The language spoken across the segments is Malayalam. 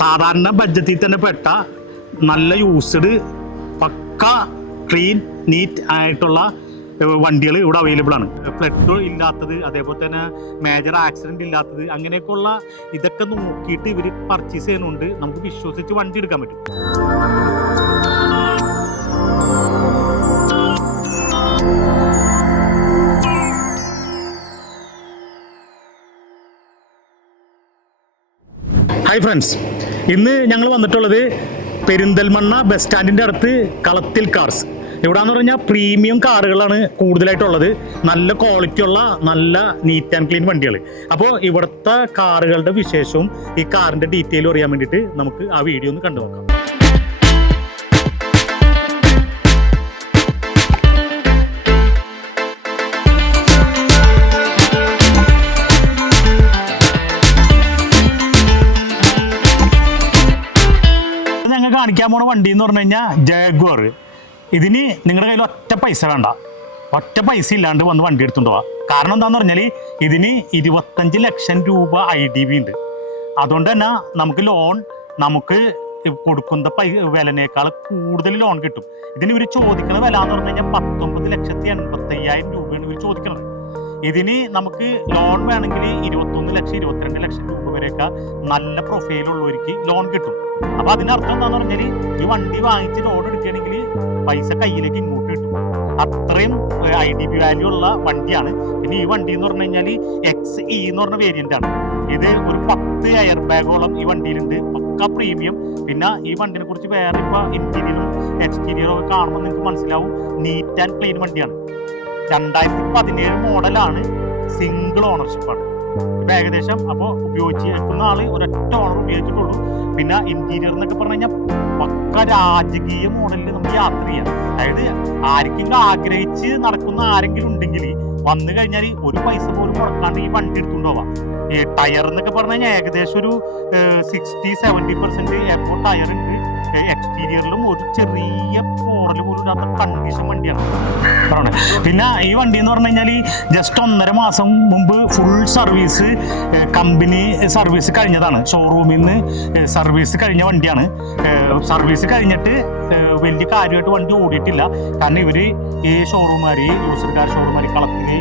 സാധാരണ ബഡ്ജറ്റിൽ തന്നെ പെട്ട നല്ല യൂസ്ഡ് പക്ക ക്ലീൻ നീറ്റ് ആയിട്ടുള്ള വണ്ടികൾ ഇവിടെ അവൈലബിൾ ആണ്. ഫ്ലഡ് ഇല്ലാത്തത് അതേപോലെ തന്നെ മേജർ ആക്സിഡന്റ് ഇല്ലാത്തത് അങ്ങനെയൊക്കെയുള്ള ഇതൊക്കെ നോക്കിയിട്ട് ഇവർ പർച്ചേസ് ചെയ്യുന്നുണ്ട്. നമുക്ക് വിശ്വസിച്ച് വണ്ടി എടുക്കാൻ പറ്റും. ഹായ് ഫ്രണ്ട്സ് ഇന്ന് ഞങ്ങൾ വന്നിട്ടുള്ളത് പെരിന്തൽമണ്ണ ബസ് സ്റ്റാൻഡിന്റെ അടുത്ത് കളത്തിൽ കാർസ് ഇവിടാന്ന് പറഞ്ഞാൽ പ്രീമിയം കാറുകളാണ് കൂടുതലായിട്ടുള്ളത്. നല്ല ക്വാളിറ്റി ഉള്ള നല്ല നീറ്റ് ആൻഡ് ക്ലീൻ വണ്ടികൾ അപ്പോൾ ഇവിടുത്തെ കാറുകളുടെ വിശേഷവും ഈ കാറിന്റെ ഡീറ്റെയിലും അറിയാൻ വേണ്ടിയിട്ട് നമുക്ക് ആ വീഡിയോ ഒന്ന് കണ്ടു നോക്കാം കാണിക്കാൻ പോണ വണ്ടി എന്ന് പറഞ്ഞു കഴിഞ്ഞാൽ ജാഗ്വർ ഇതിന് നിങ്ങളുടെ കയ്യിൽ ഒറ്റ പൈസ വേണ്ട. ഒറ്റ പൈസ ഇല്ലാണ്ട് വന്ന് വണ്ടി എടുത്തുകൊണ്ട് പോവാം. കാരണം എന്താന്ന് പറഞ്ഞാൽ ഇതിന് ഇരുപത്തഞ്ച് ലക്ഷം രൂപ ഐ ഡി ബി ഉണ്ട്. അതുകൊണ്ട് തന്നെ നമുക്ക് ലോൺ നമുക്ക് കൊടുക്കുന്ന പൈ വിലനേക്കാൾ കൂടുതൽ ലോൺ കിട്ടും. ഇതിന് ഇവർ ചോദിക്കുന്ന വില എന്ന് പറഞ്ഞു കഴിഞ്ഞാൽ പത്തൊമ്പത് ലക്ഷത്തി എൺപത്തി അയ്യായിരം രൂപയാണ് ഇവർ ചോദിക്കുന്നത് ഇതിന് നമുക്ക് ലോൺ വേണമെങ്കിൽ ഇരുപത്തൊന്ന് ലക്ഷം ഇരുപത്തിരണ്ട് ലക്ഷം രൂപ വരെയൊക്കെ നല്ല പ്രൊഫൈലുള്ളവർക്ക് ലോൺ കിട്ടും. അപ്പൊ അതിനർത്ഥം എന്താന്ന് പറഞ്ഞാൽ ഈ വണ്ടി വാങ്ങിച്ച് ലോൺ എടുക്കുകയാണെങ്കിൽ പൈസ കയ്യിലേക്ക് ഇങ്ങോട്ട് കിട്ടും. അത്രയും ഐ ഡി ബി വാല്യൂ ഉള്ള വണ്ടിയാണ്. പിന്നെ ഈ വണ്ടി എന്ന് പറഞ്ഞു കഴിഞ്ഞാൽ എക്സ് ഇ എന്ന് പറഞ്ഞ വേരിയന്റ് ആണ്. ഇത് ഒരു പത്ത് എയർ ബാഗോളം ഈ വണ്ടിയിലുണ്ട്. പക്ക പ്രീമിയം പിന്നെ ഈ വണ്ടിനെ കുറിച്ച് വേറെ ഇപ്പൊ ഇന്റീരിയറും എക്സ്റ്റീരിയറും ഒക്കെ കാണുമ്പോൾ നിങ്ങൾക്ക് മനസ്സിലാവും. നീറ്റ് ആൻഡ് ക്ലീൻ വണ്ടിയാണ്. രണ്ടായിരത്തി പതിനേഴ് മോഡലാണ് സിംഗിൾ ഓണർഷിപ്പാണ് ഇപ്പൊ ഏകദേശം അപ്പോൾ ഉപയോഗിച്ച് എത്തുന്ന ആൾ ഒരൊറ്റ ഓണർ ഉപയോഗിച്ചിട്ടുള്ളൂ. പിന്നെ ഇന്റീരിയർ എന്നൊക്കെ പറഞ്ഞു കഴിഞ്ഞാൽ പക്ക രാജകീയ മോഡലിൽ നമുക്ക് യാത്ര ചെയ്യാം. അതായത് ആർക്കെങ്കിലും ആഗ്രഹിച്ച് നടക്കുന്ന ആരെങ്കിലും ഉണ്ടെങ്കിൽ വന്നു കഴിഞ്ഞാൽ ഒരു പൈസ പോലും മുടക്കാണ്ട് ഈ വണ്ടി എടുത്തുകൊണ്ട് പോവാം ഈ ടയർ എന്നൊക്കെ പറഞ്ഞു കഴിഞ്ഞാൽ ഏകദേശം ഒരു സിക്സ്റ്റി സെവന്റി പെർസെന്റ് എപ്പോൾ ടയർ ഉണ്ട് എക്സ്റ്റീരിയറിലും ഒരു ചെറിയ പോറൽ പോലും ഇല്ലാത്ത കണ്ടീഷൻ വണ്ടിയാണ്. പിന്നെ ഈ വണ്ടി എന്ന് പറഞ്ഞു കഴിഞ്ഞാൽ ജസ്റ്റ് ഒന്നര മാസം മുമ്പ് ഫുൾ സർവീസ് കമ്പനി സർവീസ് കഴിഞ്ഞതാണ്. ഷോറൂമിൽ നിന്ന് സർവീസ് കഴിഞ്ഞ വണ്ടിയാണ്. സർവീസ് കഴിഞ്ഞിട്ട് വലിയ കാര്യമായിട്ട് വണ്ടി ഓടിയിട്ടില്ല. കാരണം ഇവർ ഈ ഷോറൂമുകാർ യൂസർ കാർ ഷോറൂമുകാർ കളത്തിൽ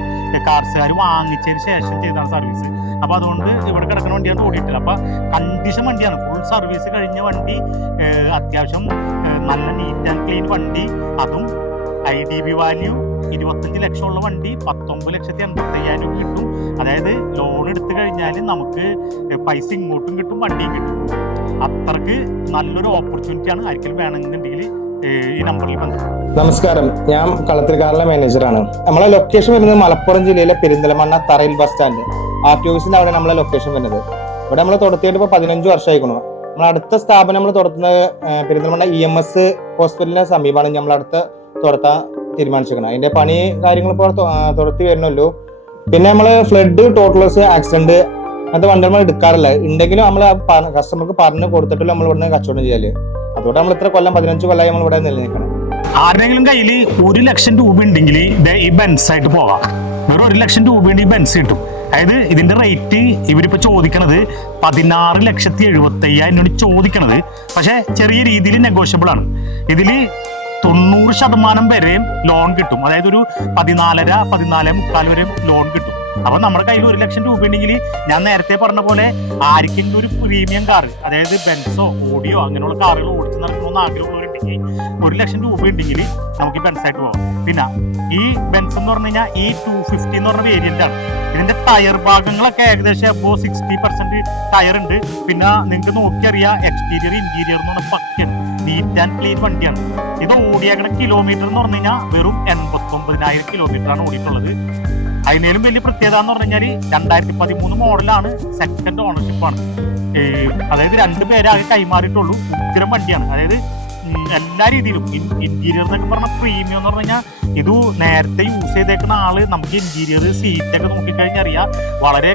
കാർസുകാർ വാങ്ങിച്ചതിന് ശേഷം ചെയ്താണ് സർവീസ് അപ്പോൾ അതുകൊണ്ട് ഇവിടെ കിടക്കുന്ന വണ്ടിയാണ് ഓടിയിട്ടില്ല. അപ്പോൾ കണ്ടീഷൻ വണ്ടിയാണ്. ഫുൾ സർവീസ് കഴിഞ്ഞ വണ്ടി അത്യാവശ്യം നല്ല നീറ്റ് ആൻഡ് ക്ലീൻ വണ്ടി. അതും ഐ ഡി ബി വാല്യൂ ഇരുപത്തഞ്ച് ലക്ഷമുള്ള വണ്ടി പത്തൊമ്പത് ലക്ഷത്തി എൺപത്തി അയ്യായിരം രൂപ കിട്ടും. അതായത് ലോൺ എടുത്തു കഴിഞ്ഞാൽ നമുക്ക് പൈസ ഇങ്ങോട്ടും കിട്ടും വണ്ടിയും കിട്ടും. അത്രയ്ക്ക് നല്ലൊരു ഓപ്പർച്യൂണിറ്റിയാണ് ആർക്കെങ്കിലും വേണമെന്നുണ്ടെങ്കിൽ ഈ നമ്പറിൽ നമസ്കാരം. ഞാൻ കളത്തിൽക്കാരിലെ മാനേജറാണ് നമ്മളെ ലൊക്കേഷൻ വരുന്നത് മലപ്പുറം ജില്ലയിലെ പെരിന്തൽമണ്ണ തറയിൽ ബസ് സ്റ്റാൻഡ് ആർ ടി ഓഫീസിന്റെ അവിടെ നമ്മളെ ലൊക്കേഷൻ വരുന്നത്. ഇവിടെ നമ്മൾ തുടത്തിയിട്ട് ഇപ്പോൾ പതിനഞ്ച് വർഷമായിക്കണു നമ്മൾ അടുത്ത സ്ഥാപനം നമ്മൾ തുടത്തുന്നത് പെരിന്തൽമണ്ണ ഇ എം എസ് ഹോസ്പിറ്റലിന്റെ സമീപമാണ് നമ്മൾ അടുത്ത തുടത്താൻ തീരുമാനിച്ചിരിക്കുന്നത് അതിന്റെ പണി കാര്യങ്ങൾ ഇപ്പോൾ തുടത്തി വരണല്ലോ പിന്നെ നമ്മൾ ഫ്ലഡ് ടോട്ടലേഴ്സ് ആക്സിഡന്റ് അങ്ങനത്തെ വണ്ടി നമ്മൾ എടുക്കാറില്ല. ഉണ്ടെങ്കിലും നമ്മൾ കസ്റ്റമർക്ക് പറഞ്ഞു കൊടുത്തിട്ടില്ല നമ്മൾ ഇവിടുന്ന് കച്ചവടം ചെയ്യൽ. അതുകൊണ്ട് നമ്മൾ ഇത്ര കൊല്ലം പതിനഞ്ച് കൊല്ലമായി നമ്മൾ ഇവിടെ നിലനിൽക്കണം. ആരുടെങ്കിലും കയ്യിൽ ഒരു ലക്ഷം രൂപ ഉണ്ടെങ്കിൽ ഈ ബെൻസ് ആയിട്ട് പോവാം വെറും ഒരു ലക്ഷം രൂപ ഈ ബെൻസ് കിട്ടും. അതായത് ഇതിന്റെ റേറ്റ് ഇവരിപ്പോ ചോദിക്കണത് പതിനാറ് ലക്ഷത്തി എഴുപത്തി അയ്യായിരം ചോദിക്കണത്. പക്ഷെ ചെറിയ രീതിയിൽ നെഗോഷ്യബിൾ ആണ്. ഇതിൽ തൊണ്ണൂറ് ശതമാനം വരെയും ലോൺ കിട്ടും. അതായത് ഒരു പതിനാലര പതിനാല് മുക്കാൽ വരെയും ലോൺ കിട്ടും. അപ്പൊ നമ്മുടെ കയ്യിൽ ഒരു ലക്ഷം രൂപ ഉണ്ടെങ്കിൽ ഞാൻ നേരത്തെ പറഞ്ഞ പോലെ ആർക്കെങ്കിലും ഒരു പ്രീമിയം കാർ അതായത് ബെൻസോ ഓഡിയോ അങ്ങനെയുള്ള കാറുകൾ ഓടിച്ച് നടക്കണമെന്ന് ആഗ്രഹമുള്ളവരുണ്ടെങ്കിൽ ഒരു ലക്ഷം രൂപ ഉണ്ടെങ്കിൽ നമുക്ക് ബെൻസായിട്ട് പോകാം. പിന്നെ ഈ ബെൻസ് എന്ന് പറഞ്ഞു കഴിഞ്ഞാൽ ഈ ടു ഫിഫ്റ്റി എന്ന് പറഞ്ഞ വേരിയന്റ് ആണ്. ഇതിന്റെ ടയർ ഭാഗങ്ങളൊക്കെ ഏകദേശം അപ്പോ സിക്സ്റ്റി പെർസെന്റ് ടയർ ഉണ്ട്. പിന്നെ നിങ്ങൾക്ക് നോക്കിയറിയാം എക്സ്റ്റീരിയർ ഇന്റീരിയർ എന്ന് പറഞ്ഞ പക്കയാണ്. നീറ്റ് ആൻഡ് ക്ലീൻ വണ്ടിയാണ്. ഇത് ഓടിയേക്കണ കിലോമീറ്റർ എന്ന് പറഞ്ഞു കഴിഞ്ഞാൽ വെറും എൺപത്തി ഒമ്പതിനായിരം കിലോമീറ്റർ ആണ് ഓടിയിട്ടുള്ളത്. അതിനേലും വലിയ പ്രത്യേകത എന്ന് പറഞ്ഞു കഴിഞ്ഞാൽ രണ്ടായിരത്തി പതിമൂന്ന് മോഡലാണ് സെക്കൻഡ് ഓണർഷിപ്പാണ് അതായത് രണ്ട് പേരാകെ കൈമാറിയിട്ടുള്ളൂ. ഉഗ്രം വണ്ടിയാണ്. അതായത് എല്ലാ രീതിയിലും. ഇന്റീരിയർ എന്നൊക്കെ പറഞ്ഞ പ്രീമിയം എന്ന് പറഞ്ഞു കഴിഞ്ഞാൽ ഇത് നേരത്തെ യൂസ് ചെയ്തേക്കുന്ന ആൾ നമുക്ക് ഇന്റീരിയർ സീറ്റ് ഒക്കെ നോക്കിക്കഴിഞ്ഞാൽ അറിയാം വളരെ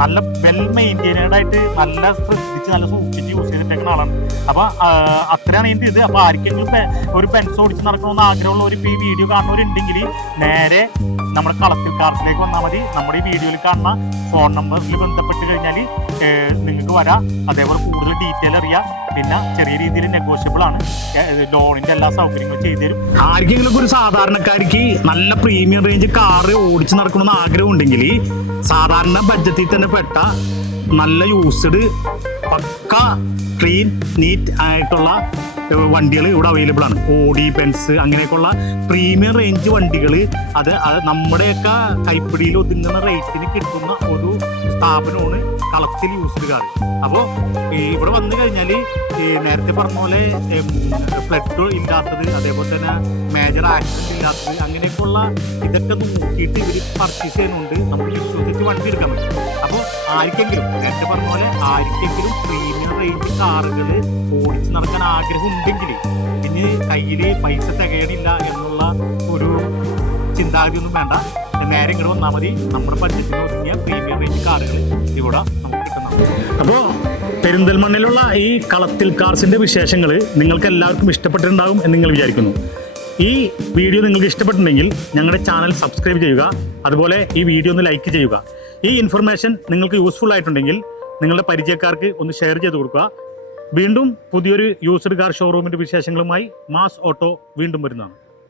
നല്ല വെൽ മെയിന്റൈനഡ് ആയിട്ട് നല്ല ശ്രദ്ധിച്ച് നല്ല സൂക്ഷിച്ച് യൂസ് ചെയ്തിട്ടേക്കുന്ന ആളാണ് അപ്പൊ അത്രയാണ് ഇതിന്റെ ഇത്. അപ്പൊ ആർക്കെങ്കിലും ഒരു പെൻസ് ഓടിച്ച് നടക്കണമെന്ന് ആഗ്രഹമുള്ള ഒരു ഈ വീഡിയോ കാണുന്നവരുണ്ടെങ്കിൽ നേരെ നമ്മുടെ കളത്തിൽ കാർട്ടിലേക്ക് വന്നാൽ മതി. നമ്മുടെ ഈ വീഡിയോയിൽ കാണുന്ന ഫോൺ നമ്പറിൽ ബന്ധപ്പെട്ട് കഴിഞ്ഞാൽ നിങ്ങൾക്ക് വരാം. അതേപോലെ കൂടുതൽ ഡീറ്റെയിൽ അറിയാം. പിന്നെ ചെറിയ രീതിയിൽ നെഗോഷ്യബിൾ ആണ്. ലോണിന്റെ എല്ലാ സൗകര്യങ്ങളും ചെയ്തു തരും. ആർക്കെങ്കിലും ഒരു സാധാരണക്കാർക്ക് നല്ല പ്രീമിയം റേഞ്ച് കാറ് ഓടിച്ച് നടക്കണമെന്ന് ആഗ്രഹം ഉണ്ടെങ്കിൽ സാധാരണ ബഡ്ജറ്റിൽ തന്നെ പെട്ട നല്ല യൂസ്ഡ് പക്ക ക്ലീൻ നീറ്റ് ആയിട്ടുള്ള വണ്ടികൾ ഇവിടെ അവൈലബിൾ ആണ്. ഓഡി പെൻസ് അങ്ങനെയൊക്കെയുള്ള പ്രീമിയം റേഞ്ച് വണ്ടികൾ. അത് അത് നമ്മുടെയൊക്കെ കൈപ്പിടിയിൽ ഒതുങ്ങുന്ന റേറ്റിന് കിട്ടുന്ന ഒരു സ്ഥാപനമാണ് കളത്തിൽ യൂസ്ഡ് കാർ അപ്പോൾ ഇവിടെ വന്നു കഴിഞ്ഞാൽ ഈ നേരത്തെ പറഞ്ഞ പോലെ ഫ്ലഡ് ഇല്ലാത്തത് അതേപോലെ തന്നെ മേജർ ആക്സിഡന്റ് ഇല്ലാത്തത് അങ്ങനെയൊക്കെയുള്ള ഇതൊക്കെ നോക്കിയിട്ട് ഇവർ പർച്ചേസ് ചെയ്യുന്നുണ്ട് നമുക്ക് വിശ്വസിച്ച് വണ്ടി എടുക്കാൻ പറ്റും. അപ്പോൾ ആർക്കെങ്കിലും നേരത്തെ പറഞ്ഞ പോലെ ആർക്കെങ്കിലും പ്രീമിയം റേഞ്ച് കാറുകൾ ഓടിച്ച് നടക്കാൻ ആഗ്രഹം ഉണ്ടെങ്കിൽ ഇനി കയ്യിൽ പൈസ തികയണില്ല എന്നുള്ള ഒരു ചിന്താഗതി ഒന്നും വേണ്ട. നേരെ ഇങ്ങോട്ട് വന്നാൽ മതി. നമ്മുടെ ബഡ്ജറ്റിന് ഒതുങ്ങിയ പ്രീമിയം റേഞ്ച് കാറുകൾ ഇവിടെ നമുക്ക് കിട്ടുന്നതാണ്. അപ്പോൾ പെരിന്തൽമണ്ണിലുള്ള ഈ കളത്തിൽ കാർസിന്റെ വിശേഷങ്ങൾ നിങ്ങൾക്ക് എല്ലാവർക്കും ഇഷ്ടപ്പെട്ടിട്ടുണ്ടാകും എന്ന് നിങ്ങൾ വിചാരിക്കുന്നു. ഈ വീഡിയോ നിങ്ങൾക്ക് ഇഷ്ടപ്പെട്ടിട്ടുണ്ടെങ്കിൽ ഞങ്ങളുടെ ചാനൽ സബ്സ്ക്രൈബ് ചെയ്യുക അതുപോലെ ഈ വീഡിയോ ഒന്ന് ലൈക്ക് ചെയ്യുക. ഈ ഇൻഫർമേഷൻ നിങ്ങൾക്ക് യൂസ്ഫുൾ ആയിട്ടുണ്ടെങ്കിൽ നിങ്ങളുടെ പരിചയക്കാർക്ക് ഒന്ന് ഷെയർ ചെയ്ത് കൊടുക്കുക. വീണ്ടും പുതിയൊരു യൂസ്ഡ് കാർ ഷോറൂമിന്റെ വിശേഷങ്ങളുമായി മാസ് ഓട്ടോ വീണ്ടും വരുന്നതാണ്.